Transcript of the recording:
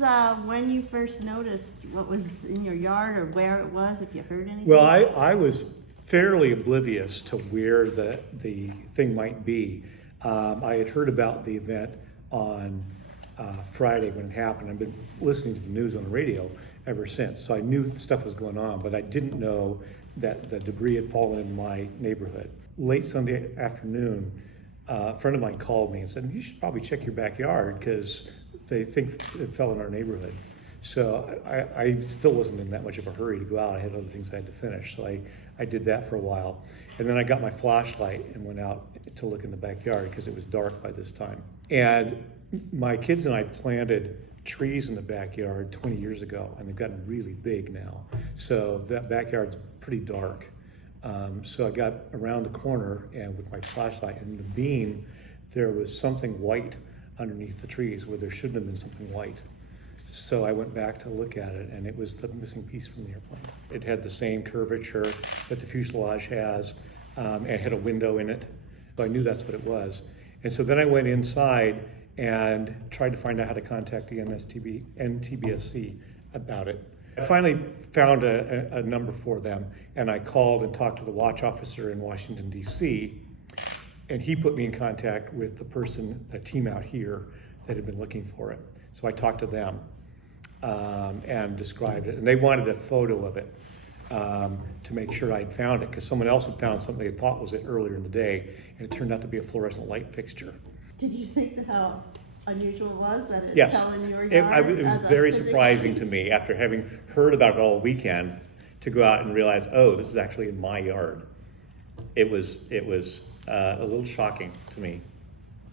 us when you first noticed what was in your yard or where it was, if you heard anything? Well, I was fairly oblivious to where the thing might be. I had heard about the event on Friday when it happened. I've been listening to the news on the radio ever since, so I knew stuff was going on, but I didn't know that the debris had fallen in my neighborhood. Late Sunday afternoon, a friend of mine called me and said, you should probably check your backyard because they think it fell in our neighborhood. So I still wasn't in that much of a hurry to go out. I had other things I had to finish, so I did that for a while. And then I got my flashlight and went out to look in the backyard because it was dark by this time. And my kids and I planted trees in the backyard 20 years ago, and they've gotten really big now. So that backyard's pretty dark. So I got around the corner and with my flashlight, and in the beam, there was something white underneath the trees where there shouldn't have been something white. So I went back to look at it, and it was the missing piece from the airplane. It had the same curvature that the fuselage has, and it had a window in it. So I knew that's what it was. And so then I went inside and tried to find out how to contact the NTBSC about it. I finally found a number for them, and I called and talked to the watch officer in Washington, D.C., and he put me in contact with the team out here that had been looking for it. So I talked to them and described it, and they wanted a photo of it to make sure I'd found it, because someone else had found something they thought was it earlier in the day, and it turned out to be a fluorescent light fixture. Did you think that how unusual it was that it Yes. fell in your yard? It was very surprising to me after having heard about it all weekend to go out and realize, oh, this is actually in my yard. It was a little shocking to me.